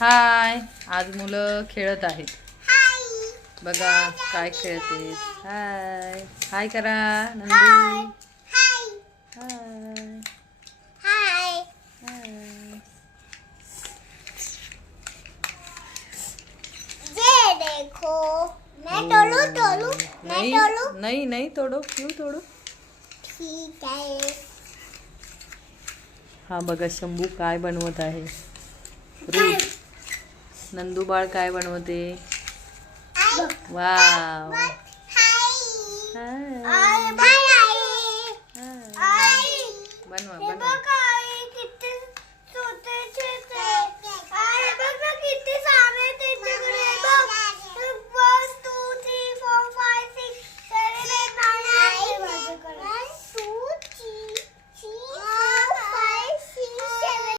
हाय, आज मुलं खेळत आहेत. बघा काय खेळते. हाय हाय करा नंदू. हाय हाय. ये देखो मैं तोड़ू मैं तोड़ू नहीं नहीं तोडो. क्यों तोडो. ठीक है. हा बघा शंभू काय बनवत आहे. रूप. नंदू बाळ काय बनवते. वाव. हाय.